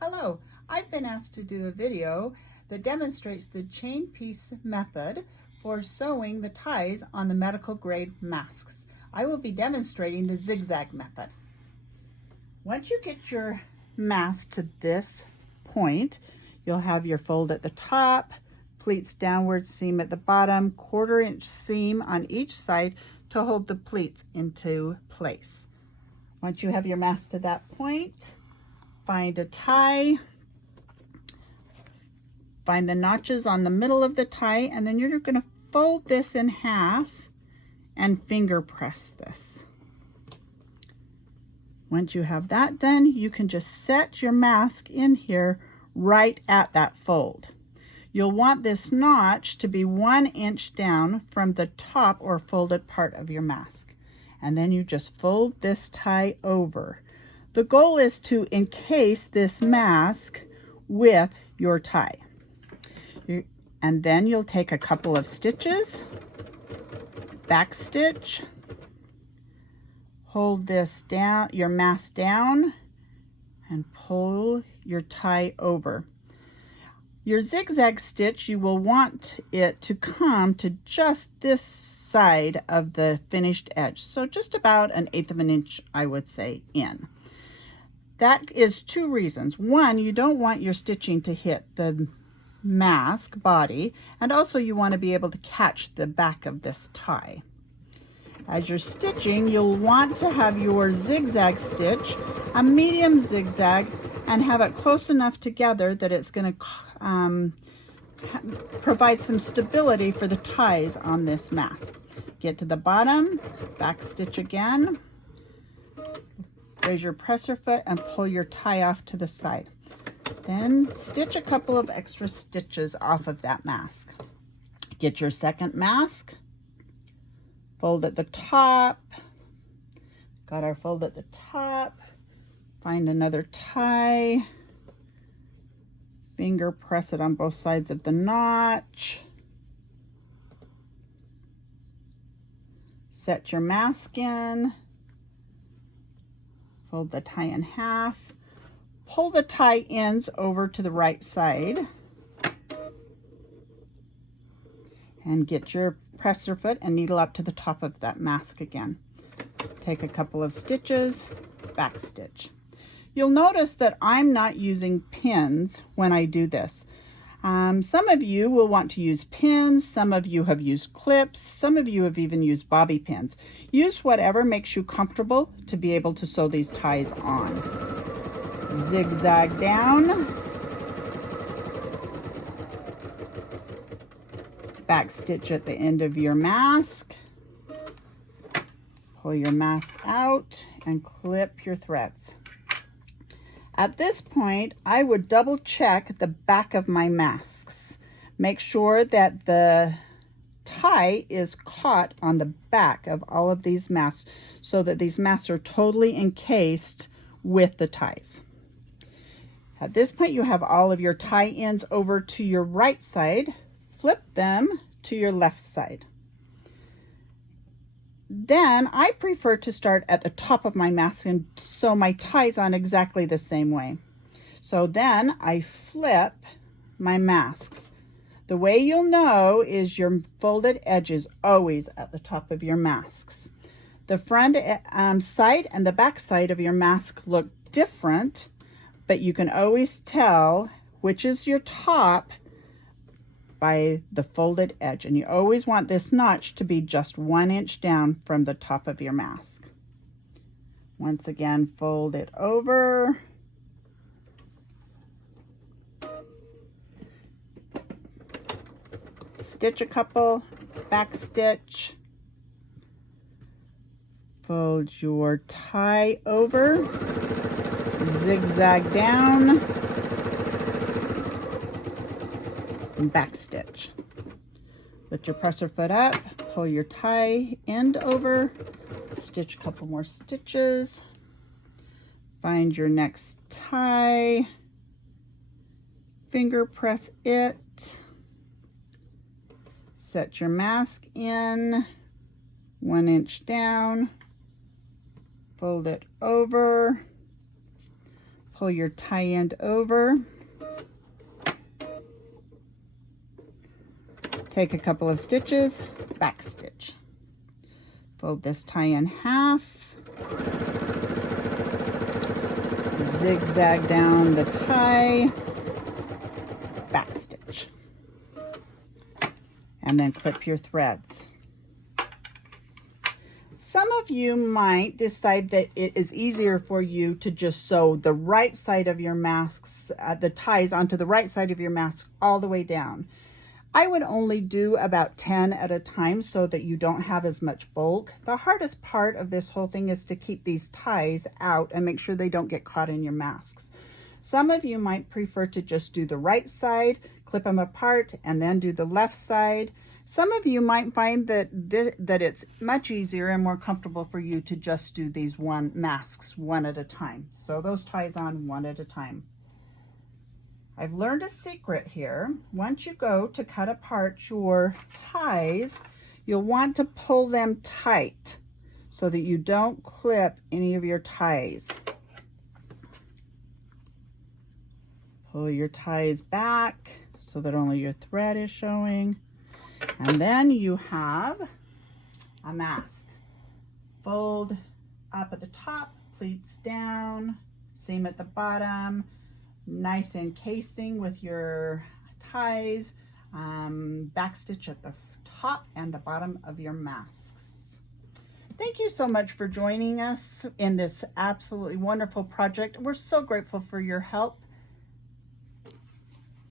Hello, I've been asked to do a video that demonstrates the chain piece method for sewing the ties on the medical grade masks. I will be demonstrating the zigzag method. Once you get your mask to this point, you'll have your fold at the top, pleats downward, seam at the bottom, 1/4 inch seam on each side to hold the pleats into place. Once you have your mask to that point, find a tie, find the notches on the middle of the tie, and then you're going to fold this in half and finger press this. Once you have that done, you can just set your mask in here right at that fold. You'll want this notch to be 1 inch down from the top or folded part of your mask. And then you just fold this tie over. The goal is to encase this mask with your tie. And then you'll take a couple of stitches, back stitch, hold this down, your mask down, and pull your tie over. Your zigzag stitch, you will want it to come to just this side of the finished edge. So just about 1/8 of an inch, I would say, in. That is 2 reasons. One, you don't want your stitching to hit the mask body, and also you want to be able to catch the back of this tie. As you're stitching, you'll want to have your zigzag stitch, a medium zigzag, and have it close enough together that it's going to provide some stability for the ties on this mask. Get to the bottom, back stitch again, raise your presser foot and pull your tie off to the side. Then stitch a couple of extra stitches off of that mask. Get your second mask, fold at the top, got our fold at the top, find another tie, finger press it on both sides of the notch, set your mask in, fold the tie in half, pull the tie ends over to the right side, and get your presser foot and needle up to the top of that mask again. Take a couple of stitches, back stitch. You'll notice that I'm not using pins when I do this. Some of you will want to use pins, some of you have used clips, some of you have even used bobby pins. Use whatever makes you comfortable to be able to sew these ties on. Zigzag down, back stitch at the end of your mask, pull your mask out and clip your threads. At this point, I would double check the back of my masks. Make sure that the tie is caught on the back of all of these masks so that these masks are totally encased with the ties. At this point, you have all of your tie ends over to your right side. Flip them to your left side. Then I prefer to start at the top of my mask and sew my ties on exactly the same way. So then I flip my masks. The way you'll know is your folded edge is always at the top of your masks. The front side and the back side of your mask look different, but you can always tell which is your top by the folded edge, and you always want this notch to be just 1 inch down from the top of your mask. Once again, fold it over, stitch a couple, back stitch, fold your tie over, zigzag down, and back stitch. Lift your presser foot up, pull your tie end over, stitch a couple more stitches, find your next tie, finger press it, set your mask in, 1 inch down, fold it over, Pull your tie end over. Take a couple of stitches, back stitch. Fold this tie in half. Zigzag down the tie, back stitch. And then clip your threads. Some of you might decide that it is easier for you to just sew the right side of your masks, the ties onto the right side of your mask all the way down. I would only do about 10 at a time so that you don't have as much bulk. The hardest part of this whole thing is to keep these ties out and make sure they don't get caught in your masks. Some of you might prefer to just do the right side, clip them apart, and then do the left side. Some of you might find that it's much easier and more comfortable for you to just do these masks one at a time. Sew those ties on one at a time. I've learned a secret here. Once you go to cut apart your ties, you'll want to pull them tight so that you don't clip any of your ties. Pull your ties back so that only your thread is showing. And then you have a mask. Fold up at the top, pleats down, seam at the bottom. Nice encasing with your ties, back stitch at the top and the bottom of your masks. Thank you so much for joining us in this absolutely wonderful project. We're so grateful for your help.